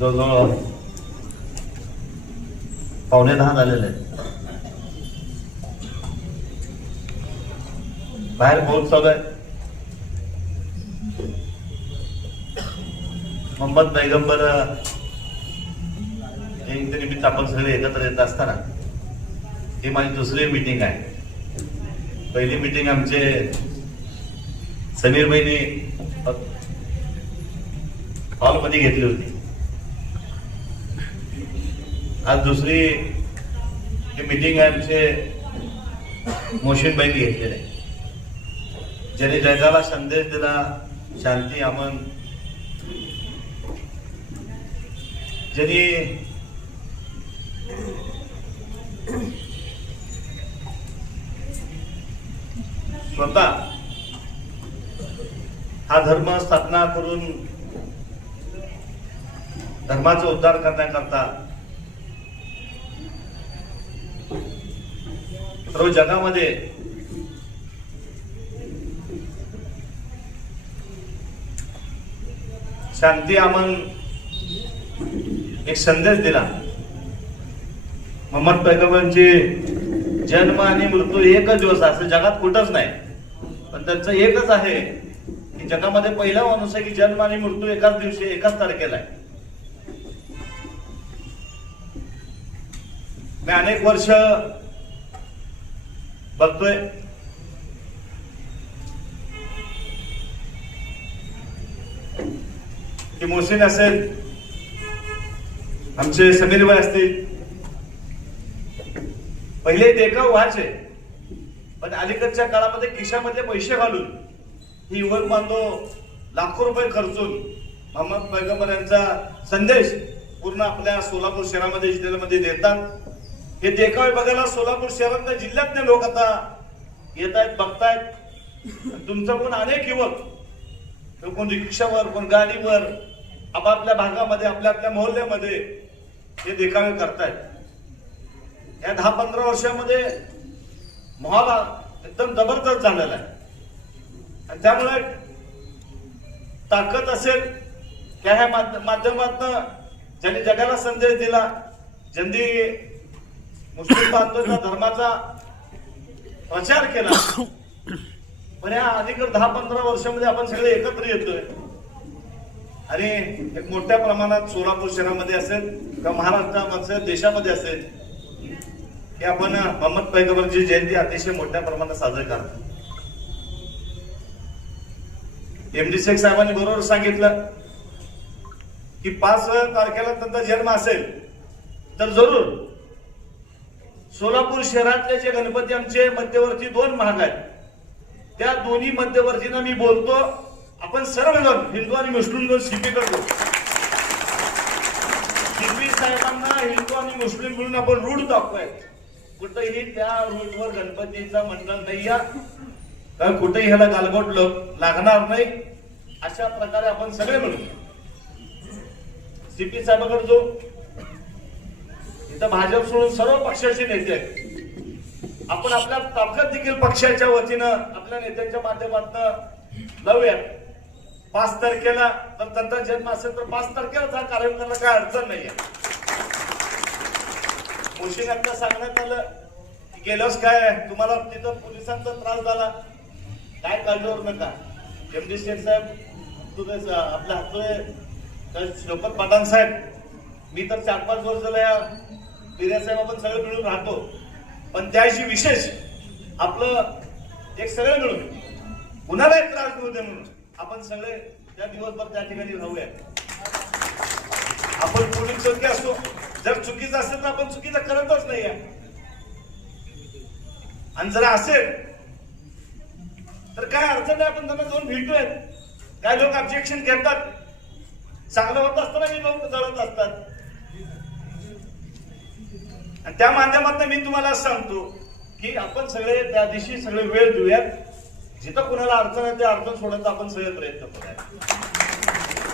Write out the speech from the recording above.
जवळजवळ पावणे दहा झालेले आहेत. बाहेर पाऊस चालू आहे. मोहम्मद पैगंबर निमित्त आपण सगळे एकत्र येत असताना ही माझी दुसरी मीटिंग आहे. पहिली मीटिंग आमचे समीर बहिणी हॉलमध्ये घेतली होती. आज दुसरी जी मीटिंग आहे आमचे मोशीनबाईंनी घेतलेली आहे. ज्याने जगाला संदेश दिला शांती अमन ज्यांनी स्वतः हा धर्म स्थापना करून धर्माचा उद्धार करण्याकरता सर्व जगामध्ये शांती आमन एक संदेश दिला. मोहम्मद पैगंबरांचे जन्म आणि मृत्यू एकच दिवस असं जगात कुठंच नाही. पण त्यांचं एकच आहे की जगामध्ये पहिला माणूस आहे की जन्म आणि मृत्यू एकाच दिवशी एकाच तारखेला आहे. मी अनेक वर्ष बघतोय. की मोहसिन असेल आमचे समीरबाई असतील. पहिले देखाव व्हायचे पण अलीकडच्या काळामध्ये खिशामध्ये पैसे घालून ही युवक बांधव लाखो रुपये खर्चून मोहम्मद पैगंबर यांचा संदेश पूर्ण आपल्या सोलापूर शहरामध्ये जिल्ह्यामध्ये देतात. हे देखावे बघायला सोलापूर शहरातल्या जिल्ह्यातले लोक आता येत आहेत बघतायत तुमचं पण अनेक युवक कोण रिक्षावर कोण गाडीवर आपापल्या भागामध्ये आपल्या आपल्या मोहल्ल्यामध्ये हे देखावे करतायत. या दहा पंधरा वर्षामध्ये मोहाला एकदम जबरदस्त झालेला आहे. आणि त्यामुळे ताकद असेल त्या ह्या माध्यमातून ज्यांनी जगाला संदेश दिला ज्यांनी मुस्लिम बांधवांच्या धर्माचा प्रचार केला. पण या अलीकडे दहा पंधरा वर्षामध्ये आपण सगळे एकत्र येतोय. आणि एक मोठ्या प्रमाणात सोलापूर शहरामध्ये असेल किंवा महाराष्ट्रामध्ये देशामध्ये असेल हे आपण मोहम्मद पैगंबरची जयंती अतिशय मोठ्या प्रमाणात साजरी करतो. एम डी शेख साहेबांनी बरोबर सांगितलं की पाच तारखेला त्यांचा जन्म असेल तर जरूर सोलापूर शहरातले जे गणपती आमचे मध्यवर्ती दोन महाग आहेत. त्या दोन्ही मध्यवर्तींना मी बोलतो. आपण सर्वजण हिंदू आणि मुस्लिम दोन शिपी करतो. सीपी साहेबांना हिंदू आणि मुस्लिम मिळून आपण रूढ दाखवाय कुठेही त्या रूटवर गणपतीचा मंडळ नाही या कारण कुठेही ह्याला गालबोटलं लागणार नाही. अशा प्रकारे आपण सगळे म्हणू सीपी साहेबांकडे जो इथं भाजप सोडून सर्व पक्षाचे नेते आहेत. आपण आपल्या ताकद देखील पक्षाच्या वतीनं आपल्या नेत्यांच्या माध्यमातून लावूया पाच तारखेला तर त्यांचा जन्म असेल तर पाच तारखेला हा कार्यक्रम करायला काय अडचण नाहीये. मुशीन सांगण्यात आलं की गेलंच काय? तुम्हाला तिथं पोलिसांचा त्रास झाला. काय काळजीवर नका. एम डी शेख साहेब तुझे आपल्या हातोय. श्लोकत पाटाण साहेब मी तर चार पाच वर्ष झालं या साहेब आपण सगळे मिळून राहतो. पण त्याशी विशेष आपलं एक सगळं मिळून कुणाला एक त्रास होऊ दे म्हणून आपण सगळे त्या दिवसभर त्या ठिकाणी राहूया. आपण पोलीस चौकी असतो जर चुकीचं असेल तर आपण चुकीचं करतच नाही आणि जर असेल तर काय अडचण नाही आपण त्यांना जाऊन भेटूयात. काय लोक ऑब्जेक्शन घेतात. चांगलं होत असताना मी लोक जळत असतात. आणि त्या माध्यमातून मी तुम्हाला सांगतो की आपण सगळे त्या दिवशी सगळे वेळ देऊयात. जिथं कुणाला अडचण आहे ते अडचण सोडायचा आपण सगळे प्रयत्न करूयात.